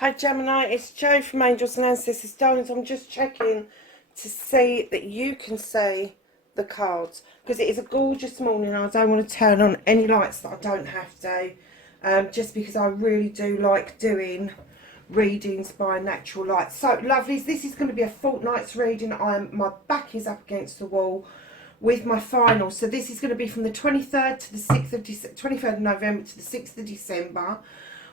Hi Gemini, it's Jo from Angels and Ancestors. Darlings, I'm just checking to see that you can see the cards, because it is a gorgeous morning and I don't want to turn on any lights that I don't have to, just because I really do like doing readings by natural light. So lovelies, this is going to be a fortnight's reading. My back is up against the wall with my final, so this is going to be from the 23rd to the 6th of 23rd of November to the 6th of December.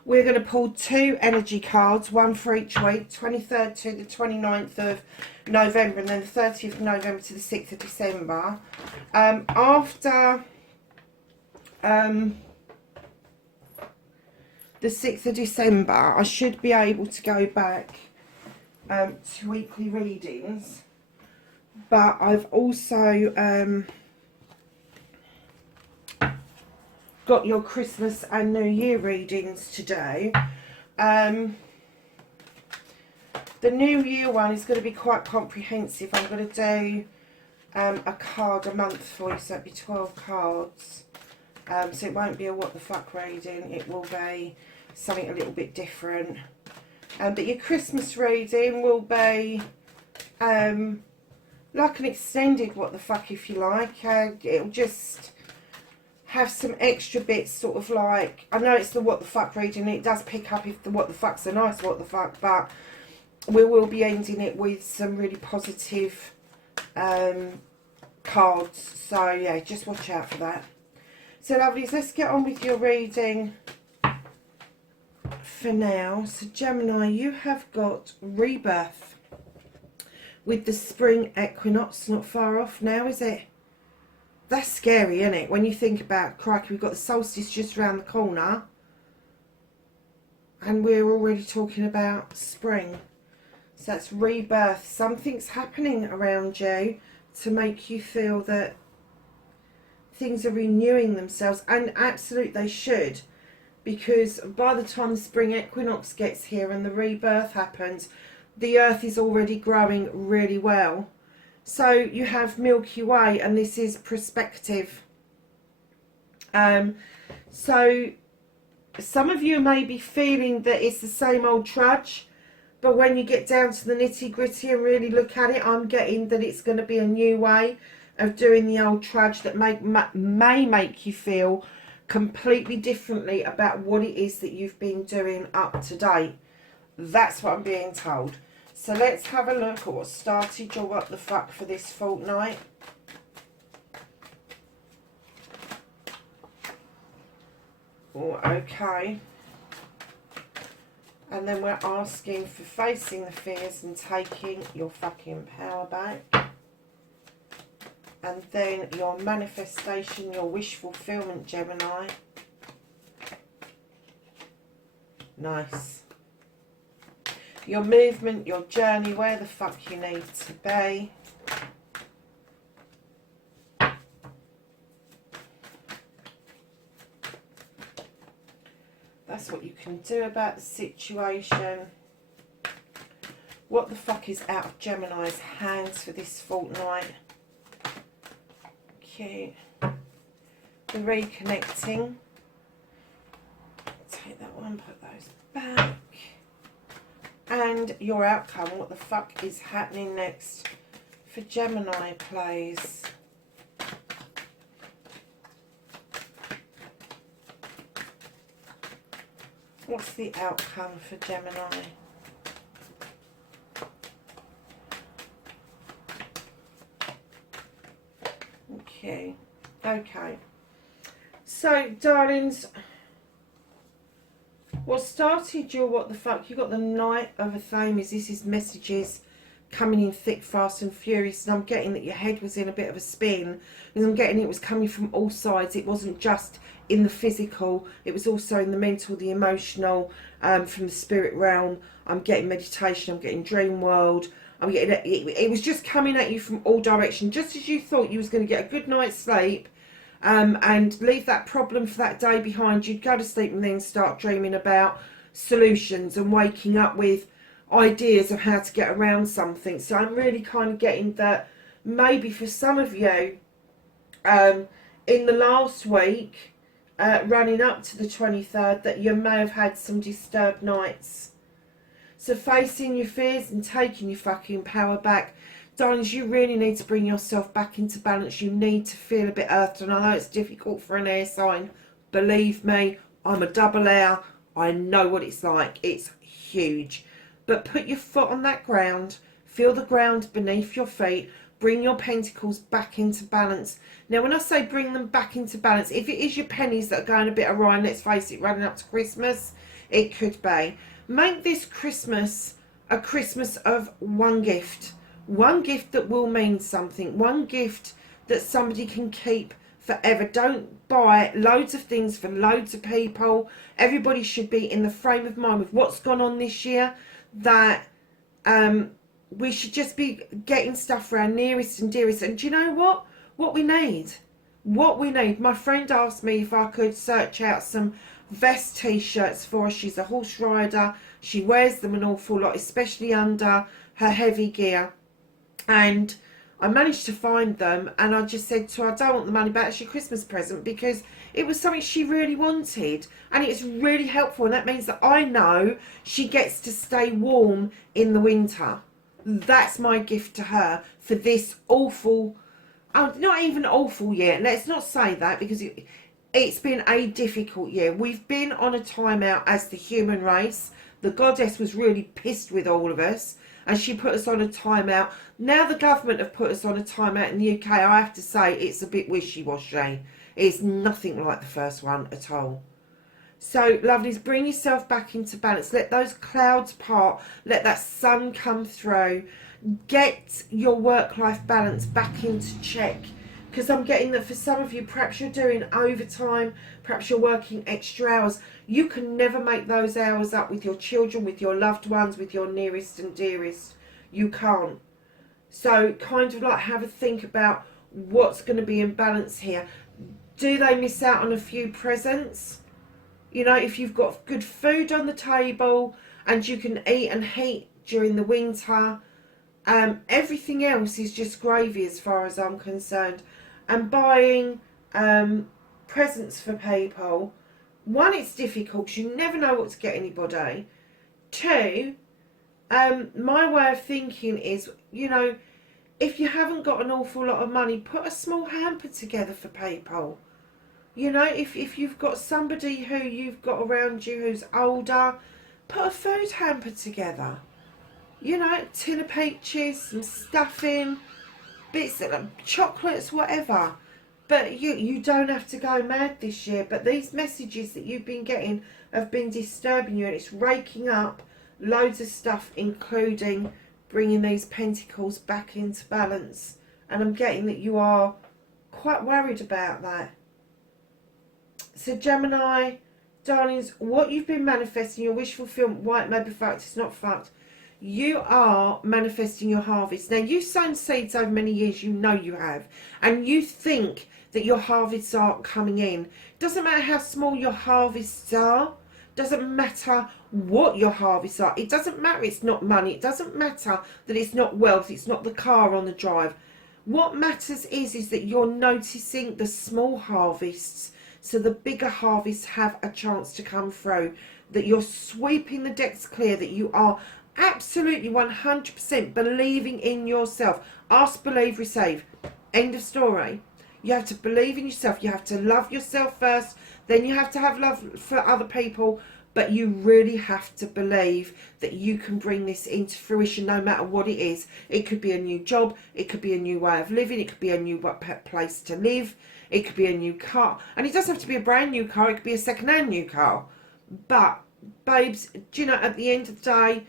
We're going to pull two energy cards, one for each week, 23rd to the 29th of November, and then the 30th of November to the 6th of December. After the 6th of December, I should be able to go back to weekly readings, but I've also got your Christmas and New Year readings to do. The New Year one is going to be quite comprehensive. I'm going to do a card a month for you, so it'll be 12 cards. So it won't be a what the fuck reading, it will be something a little bit different. But your Christmas reading will be like an extended what the fuck, if you like. It'll just have some extra bits, sort of like, I know it's the what the fuck reading, it does pick up if the what the fuck's a nice what the fuck, but we will be ending it with some really positive cards. So yeah, just watch out for that. So lovelies, let's get on with your reading for now. So Gemini, you have got rebirth with the spring equinox not far off now, is it? That's scary, isn't it? When you think about, crikey, we've got the solstice just around the corner and we're already talking about spring. So that's rebirth. Something's happening around you to make you feel that things are renewing themselves, and absolutely they should, because by the time the spring equinox gets here and the rebirth happens, the earth is already growing really well. So you have Milky Way, and this is perspective. So some of you may be feeling that it's the same old trudge, but when you get down to the nitty gritty and really look at it, I'm getting that it's going to be a new way of doing the old trudge that may make you feel completely differently about what it is that you've been doing up to date. That's what I'm being told. So let's have a look at what started your what the fuck for this fortnight. Oh, okay. And then we're asking for facing the fears and taking your fucking power back. And then your manifestation, your wish fulfillment, Gemini. Nice. Your movement, your journey, where the fuck you need to be. That's what you can do about the situation. What the fuck is out of Gemini's hands for this fortnight? Cute. The reconnecting. Take that one, put those back. And your outcome, what the fuck is happening next for Gemini, please? What's the outcome for Gemini? Okay. So, darlings, what started your what the fuck? You got the Knight of Athames. This is messages coming in thick, fast and furious, and I'm getting that your head was in a bit of a spin, and I'm getting it was coming from all sides. It wasn't just in the physical, it was also in the mental, the emotional, from the spirit realm. I'm getting meditation, I'm getting dream world, I'm getting it was just coming at you from all directions, just as you thought you was going to get a good night's sleep and leave that problem for that day behind. You'd go to sleep and then start dreaming about solutions and waking up with ideas of how to get around something. So I'm really kind of getting that maybe for some of you in the last week running up to the 23rd, that you may have had some disturbed nights So facing your fears and taking your fucking power back. Darlings, you really need to bring yourself back into balance. You need to feel a bit earthed. And I know it's difficult for an air sign. Believe me, I'm a double air. I know what it's like. It's huge. But put your foot on that ground. Feel the ground beneath your feet. Bring your pentacles back into balance. Now, when I say bring them back into balance, if it is your pennies that are going a bit awry, and let's face it, running up to Christmas, it could be. Make this Christmas a Christmas of one gift. One gift that will mean something. One gift that somebody can keep forever. Don't buy loads of things for loads of people. Everybody should be in the frame of mind with what's gone on this year, that we should just be getting stuff for our nearest and dearest. And do you know what? What we need. My friend asked me if I could search out some vest t-shirts for her. She's a horse rider. She wears them an awful lot, especially under her heavy gear. And I managed to find them, and I just said to her, I don't want the money back, it's your Christmas present, because it was something she really wanted, and it's really helpful, and that means that I know she gets to stay warm in the winter. That's my gift to her for this awful, not even awful year, let's not say that, because it's been a difficult year. We've been on a timeout as the human race. The goddess was really pissed with all of us, and she put us on a timeout. Now the government have put us on a timeout in the UK. I have to say it's a bit wishy-washy. It's nothing like the first one at all. So, lovelies, bring yourself back into balance. Let those clouds part. Let that sun come through. Get your work-life balance back into check. Because I'm getting that for some of you, perhaps you're doing overtime, perhaps you're working extra hours. You can never make those hours up with your children, with your loved ones, with your nearest and dearest. You can't. So kind of like have a think about what's going to be in balance here. Do they miss out on a few presents? You know, if you've got good food on the table and you can eat and heat during the winter, everything else is just gravy as far as I'm concerned. And buying presents for people, one, it's difficult because you never know what to get anybody. Two, my way of thinking is, you know, if you haven't got an awful lot of money, put a small hamper together for people. You know, if you've got somebody who you've got around you who's older, put a food hamper together. You know, a tin of peaches, some stuffing, bits of chocolates, whatever. But you don't have to go mad this year. But these messages that you've been getting have been disturbing you, and it's raking up loads of stuff, including bringing these pentacles back into balance. And I'm getting that you are quite worried about that. So Gemini, darlings, what you've been manifesting, your wish fulfillment, why it may be fucked, it's not fucked. You are manifesting your harvest. Now, you've sown seeds over many years, you know you have. And you think that your harvests are coming in. Doesn't matter how small your harvests are. Doesn't matter what your harvests are. It doesn't matter it's not money. It doesn't matter that it's not wealth. It's not the car on the drive. What matters is that you're noticing the small harvests, so the bigger harvests have a chance to come through. That you're sweeping the decks clear. That you are absolutely 100% believing in yourself. Ask, believe, receive. End of story. You have to believe in yourself. You have to love yourself first. Then you have to have love for other people. But you really have to believe that you can bring this into fruition no matter what it is. It could be a new job. It could be a new way of living. It could be a new place to live. It could be a new car. And it doesn't have to be a brand new car. It could be a second-hand new car. But, babes, do you know, at the end of the day,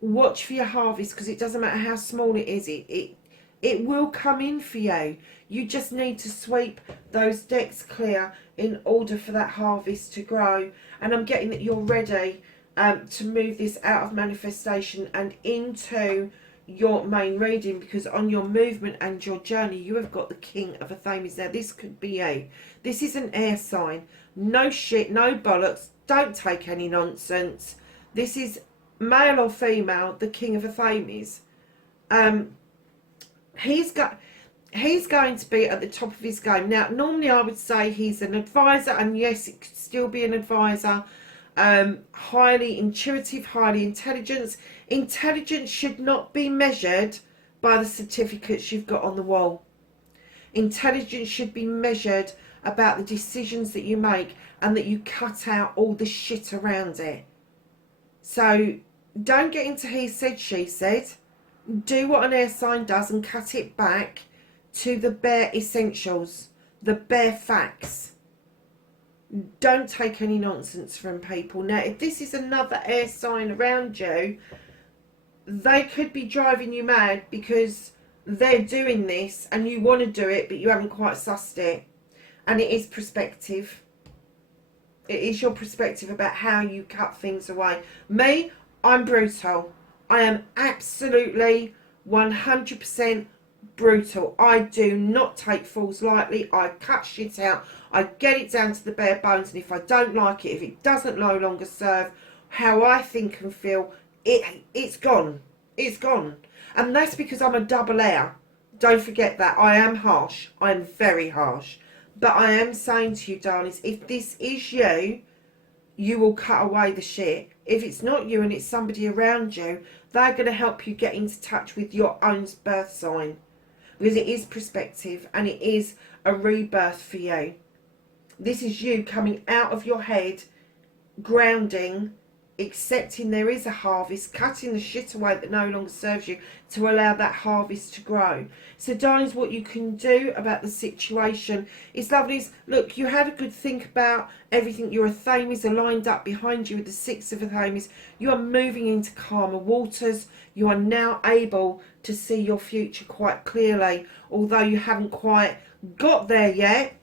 watch for your harvest, because it doesn't matter how small it is. It will come in for you. You just need to sweep those decks clear in order for that harvest to grow. And I'm getting that you're ready to move this out of manifestation and into your main reading, because on your movement and your journey you have got the King of Athames. Now this could be you. This is an air sign. No shit, no bollocks. Don't take any nonsense. This is male or female, the King of Athames. He's going to be at the top of his game. Now, normally I would say he's an advisor, and yes, it could still be an advisor. highly intuitive, highly intelligent. Intelligence should not be measured by the certificates you've got on the wall. Intelligence should be measured about the decisions that you make and that you cut out all the shit around it. So don't get into he said, she said. Do what an air sign does and cut it back to the bare essentials, the bare facts. Don't take any nonsense from people. Now, if this is another air sign around you, they could be driving you mad because they're doing this and you want to do it, but you haven't quite sussed it. And it is perspective. It is your perspective about how you cut things away. Me, I'm brutal. I am absolutely 100% brutal. I do not take fools lightly. I cut shit out. I get it down to the bare bones, and if I don't like it, if it doesn't no longer serve how I think and feel, it's gone. It's gone. And that's because I'm a double air. Don't forget that. I am harsh. I am very harsh. But I am saying to you, darlings, if this is you, you will cut away the shit. If it's not you and it's somebody around you, they're going to help you get into touch with your own birth sign. Because it is perspective and it is a rebirth for you. This is you coming out of your head, grounding, accepting there is a harvest, cutting the shit away that no longer serves you to allow that harvest to grow. So darlings, what you can do about the situation is, lovelies, look, you had a good think about everything. Your Athames are lined up behind you with the Six of Athames. You are moving into calmer waters. You are now able to see your future quite clearly, although you haven't quite got there yet.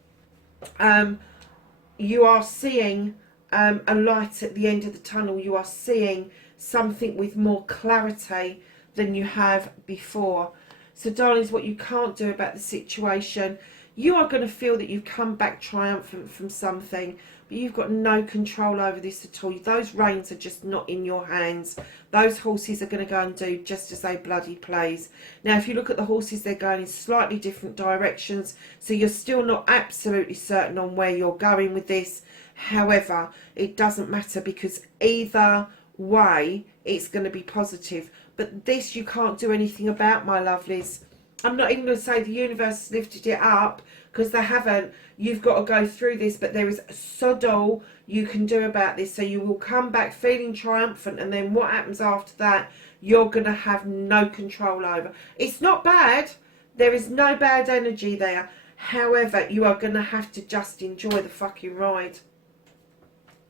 You are seeing a light at the end of the tunnel. You are seeing something with more clarity than you have before. So darlings, what you can't do about the situation, you are going to feel that you've come back triumphant from something, but you've got no control over this at all. Those reins are just not in your hands. Those horses are going to go and do just as they bloody please. Now, if you look at the horses, they're going in slightly different directions, so you're still not absolutely certain on where you're going with this. However, it doesn't matter, because either way it's going to be positive. But this you can't do anything about, my lovelies. I'm not even going to say the universe has lifted it up, because they haven't. You've got to go through this, but there is sod all you can do about this. So you will come back feeling triumphant, and then what happens after that, you're going to have no control over. It's not bad. There is no bad energy there. However, you are going to have to just enjoy the fucking ride.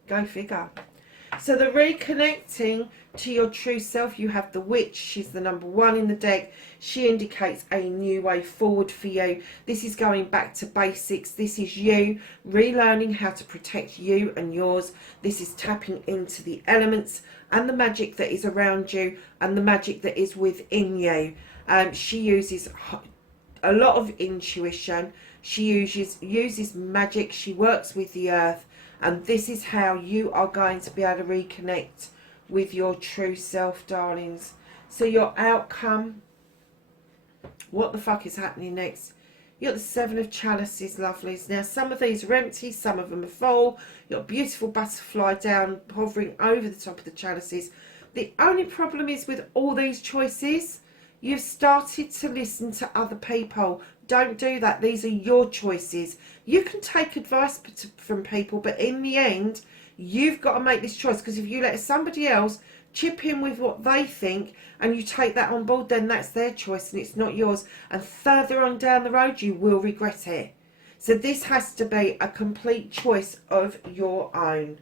Go figure. So the reconnecting to your true self, you have the Witch. She's the number 1 in the deck. She indicates a new way forward for you. This is going back to basics. This is you relearning how to protect you and yours. This is tapping into the elements and the magic that is around you and the magic that is within you. She uses a lot of intuition. She uses magic. She works with the earth. And this is how you are going to be able to reconnect with your true self, darlings. So your outcome, what the fuck is happening next? You got the 7 of Chalices, lovelies. Now, some of these are empty, some of them are full. You got a beautiful butterfly down, hovering over the top of the chalices. The only problem is with all these choices, you've started to listen to other people. Don't do that. These are your choices. You can take advice from people, but in the end, you've got to make this choice. Because if you let somebody else chip in with what they think and you take that on board, then that's their choice and it's not yours. And further on down the road, you will regret it. So this has to be a complete choice of your own.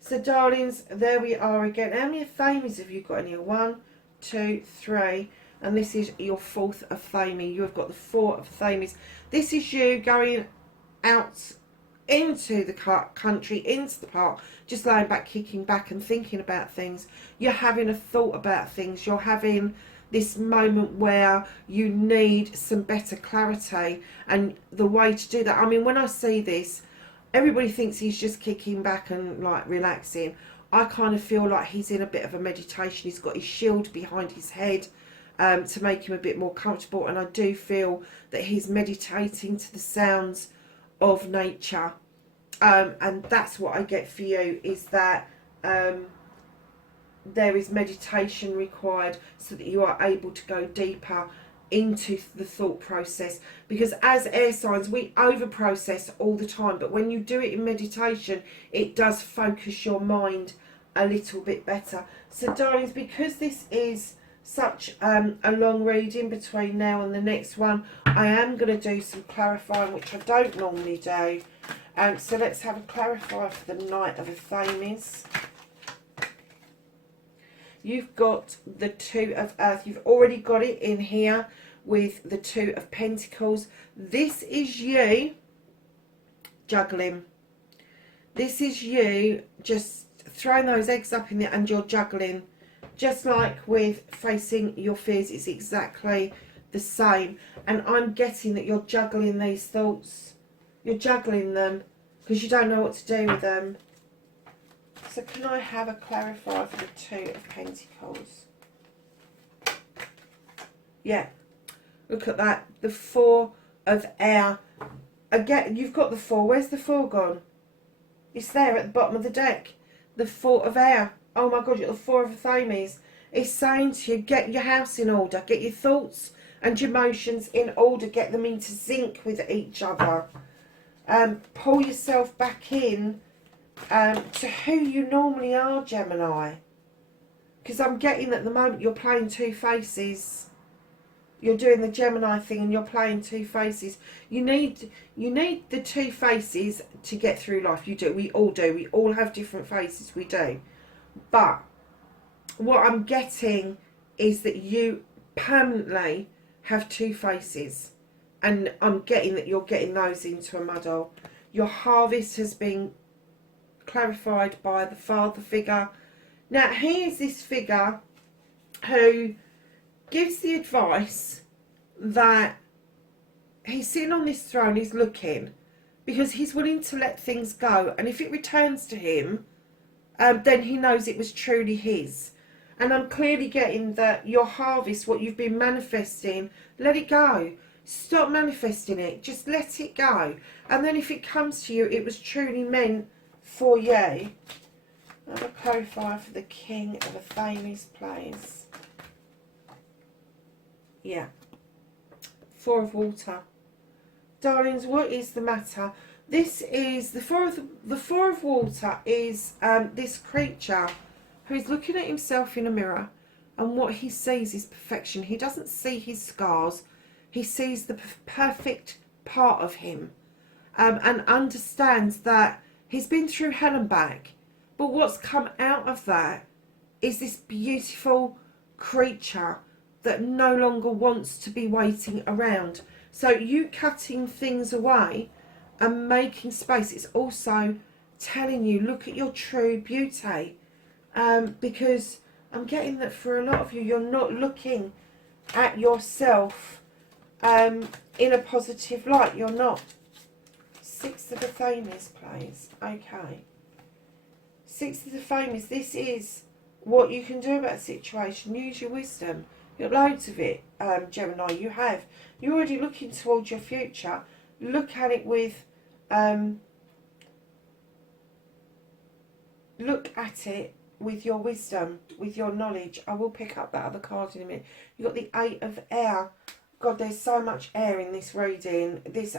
So darlings, there we are again. How many Athames have you got in here? 1, 2, 3. And this is your 4th of Thame. You have got the 4 of Thames. This is you going out into the country, into the park, just lying back, kicking back and thinking about things. You're having a thought about things. You're having this moment where you need some better clarity. And the way to do that, I mean, when I see this, everybody thinks he's just kicking back and like relaxing. I kind of feel like he's in a bit of a meditation. He's got his shield behind his head. To make him a bit more comfortable, and I do feel that he's meditating to the sounds of nature, And that's what I get for you, is that there is meditation required so that you are able to go deeper into the thought process, because as air signs we over process all the time, but when you do it in meditation it does focus your mind a little bit better. So darlings, because this is such a long reading between now and the next one, I am going to do some clarifying, which I don't normally do. So let's have a clarifier for the Knight of Athames. You've got the Two of Earth. You've already got it in here with the Two of Pentacles. This is you juggling. This is you just throwing those eggs up in there and you're juggling. Just like with facing your fears, it's exactly the same. And I'm getting that you're juggling these thoughts. You're juggling them because you don't know what to do with them. So can I have a clarifier for the Two of Pentacles? Yeah. Look at that. The Four of Air. Again, you've got the Four. Where's the Four gone? It's there at the bottom of the deck. The Four of Air. Oh my God, you're the Four of Athames. It's saying to you, get your house in order. Get your thoughts and your emotions in order. Get them into sync with each other. Pull yourself back in to who you normally are, Gemini. Because I'm getting at the moment you're playing two faces. You're doing the Gemini thing and you're playing two faces. You need the two faces to get through life. You do. We all do. We all have different faces. We do. But what I'm getting is that you permanently have two faces. And I'm getting that you're getting those into a muddle. Your harvest has been clarified by the father figure. Now, he is this figure who gives the advice that he's sitting on this throne, he's looking, because he's willing to let things go. And if it returns to him, then he knows it was truly his. And I'm clearly getting that your harvest, what you've been manifesting, let it go. Stop manifesting it. Just let it go. And then if it comes to you, it was truly meant for you. I'm going to clarify for the King of Athames, please. Yeah. Four of Water. Darlings, what is the matter? This is the Four of Water is this creature who is looking at himself in a mirror, and what he sees is perfection. He doesn't see his scars. He sees the perfect part of him, and understands that he's been through hell and back. But what's come out of that is this beautiful creature that no longer wants to be waiting around. So you cutting things away and making space is also telling you, look at your true beauty. Because I'm getting that for a lot of you, you're not looking at yourself in a positive light. You're not. Six of Athames, please. Okay. Six of Athames, this is what you can do about the situation. Use your wisdom. You've got loads of it, Gemini. You have. You're already looking towards your future. Look at it with... look at it with your wisdom, with your knowledge. I will pick up that other card in a minute. You've got the Eight of Air. God, there's so much air in this reading. This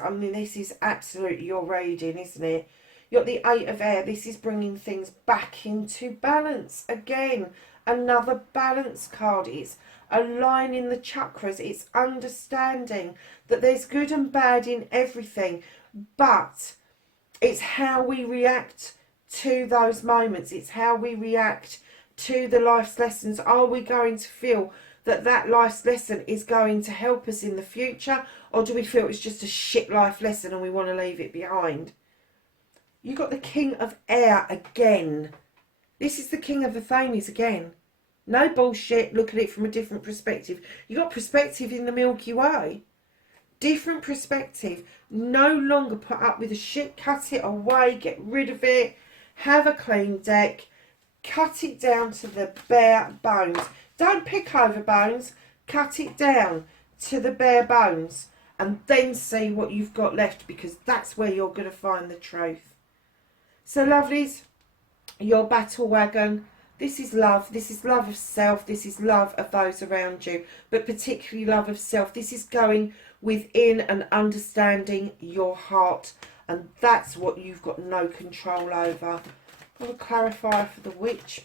is absolutely your reading, isn't it? You've got the Eight of Air. This is bringing things back into balance again. Another balance card. It's aligning the chakras. It's understanding that there's good and bad in everything, but it's how we react to those moments. It's how we react to the life's lessons. Are we going to feel that life's lesson is going to help us in the future, or do we feel it's just a shit life lesson and we want to leave it behind? You got the King of Air again. This is the King of Athames again. No bullshit. Look at it from a different perspective. You got perspective in the Milky Way. Different perspective. No longer put up with the shit. Cut it away. Get rid of it. Have a clean deck. Cut it down to the bare bones. Don't pick over bones. Cut it down to the bare bones. And then see what you've got left, because that's where you're going to find the truth. So lovelies, your battle wagon, this is love. This is love of self. This is love of those around you, but particularly love of self. This is going within and understanding your heart, and that's what you've got no control over. I'll clarify for the witch.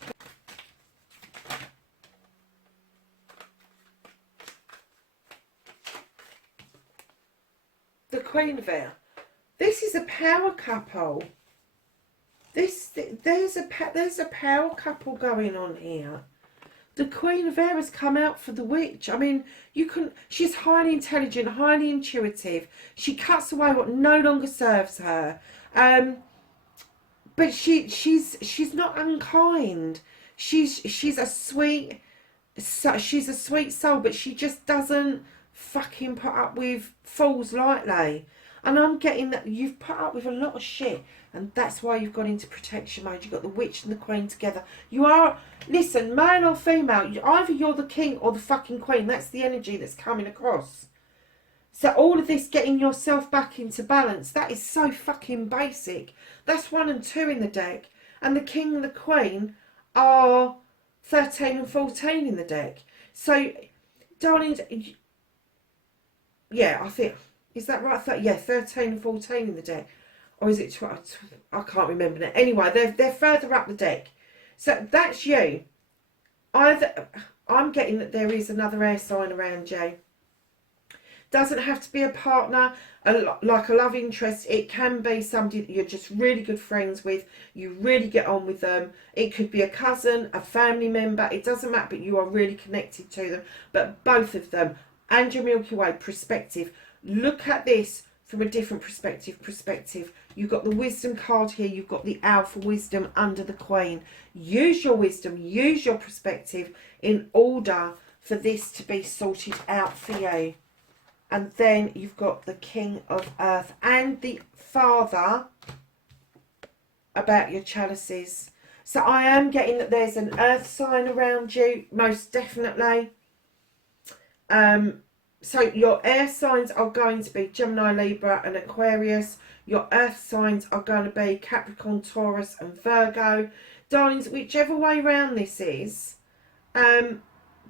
The Queen of Air. This is a power couple. There's a power couple going on here. The Queen of Air has come out for the witch. I mean, she's highly intelligent, highly intuitive. She cuts away what no longer serves her. But she's not unkind. She's a sweet soul, but she just doesn't fucking put up with fools lightly. And I'm getting that you've put up with a lot of shit, and that's why you've gone into protection mode. You've got the witch and the queen together. You are, listen, male or female, either you're the king or the fucking queen. That's the energy that's coming across. So all of this getting yourself back into balance, that is so fucking basic. That's 1 and 2 in the deck. And the king and the queen are 13 and 14 in the deck. So, darlings, yeah, I think, is that right? Yeah, 13 and 14 in the deck. Or is it 12? I can't remember now. Anyway, they're further up the deck. So that's you. I'm getting that there is another air sign around you. Doesn't have to be a partner, like a love interest. It can be somebody that you're just really good friends with. You really get on with them. It could be a cousin, a family member. It doesn't matter, but you are really connected to them. But both of them and your Milky Way perspective. Look at this from a different perspective. You've got the wisdom card here. You've got the owl for wisdom under the queen. Use your wisdom. Use your perspective in order for this to be sorted out for you. And then you've got the King of Earth and the Father about your chalices. So I am getting that there's an earth sign around you, most definitely. So your air signs are going to be Gemini, Libra and Aquarius. Your earth signs are going to be Capricorn, Taurus and Virgo. Darlings, whichever way round this is,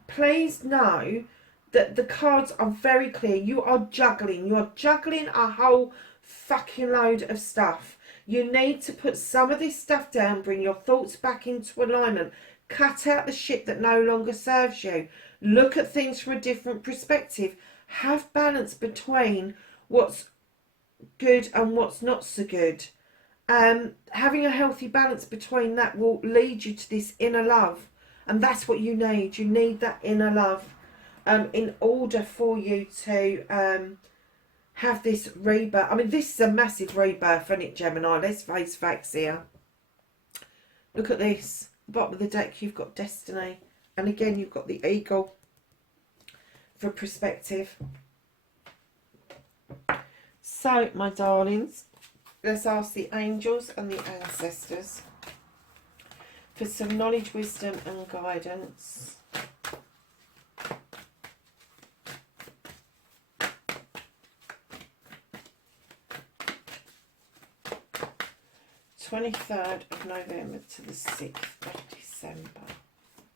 please know that the cards are very clear. You are juggling. You're juggling a whole fucking load of stuff. You need to put some of this stuff down, bring your thoughts back into alignment, cut out the shit that no longer serves you. Look at things from a different perspective. Have balance between what's good and what's not so good. Having a healthy balance between that will lead you to this inner love. And that's what you need. You need that inner love. In order for you to have this rebirth. I mean, this is a massive rebirth, isn't it, Gemini? Let's face facts here. Look at this. Bottom of the deck, you've got destiny. And again, you've got the eagle for perspective. So, my darlings, let's ask the angels and the ancestors for some knowledge, wisdom and guidance. November 23rd to the 6th of December.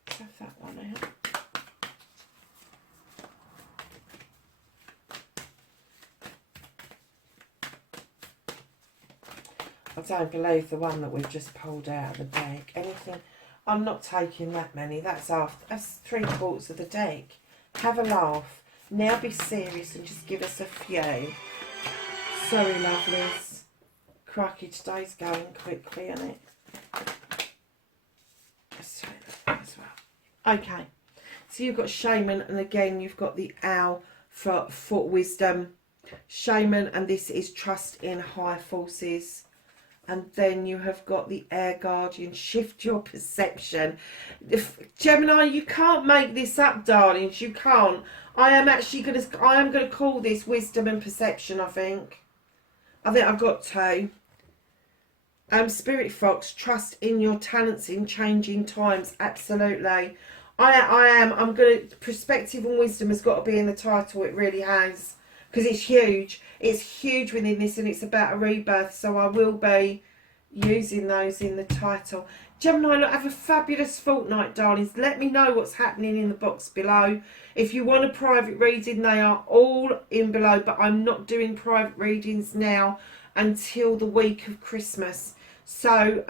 Let's have that one out. I don't believe the one that we've just pulled out of the deck. Anything, I'm not taking that many. That's 3/4 of the deck. Have a laugh. Now be serious and just give us a few. Sorry, lovelies. Crikey, today's going quickly, isn't it? Let's take that as well. Okay, so you've got shaman, and again you've got the owl for wisdom. Shaman, and this is trust in higher forces. And then you have got the air guardian, shift your perception. Gemini, you can't make this up, darlings. You can't. I am gonna call this wisdom and perception. I think I've got to. Spirit Fox, trust in your talents in changing times. Absolutely. I'm gonna, perspective and wisdom has got to be in the title. It really has, because it's huge. It's huge within this, and it's about a rebirth. So I will be, using those in the title. Gemini, look, have a fabulous fortnight, darlings. Let me know what's happening in the box below. If you want a private reading, they are all in below, but I'm not doing private readings now until the week of Christmas. So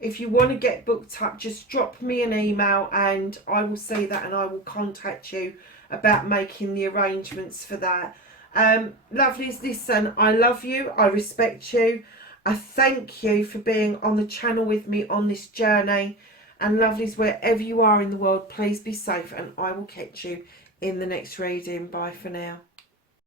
if you want to get booked up, just drop me an email and I will see that, and I will contact you about making the arrangements for that. Lovelies, listen, I love you, I respect you, I thank you for being on the channel with me on this journey. And lovelies, wherever you are in the world, please be safe, and I will catch you in the next reading. Bye for now.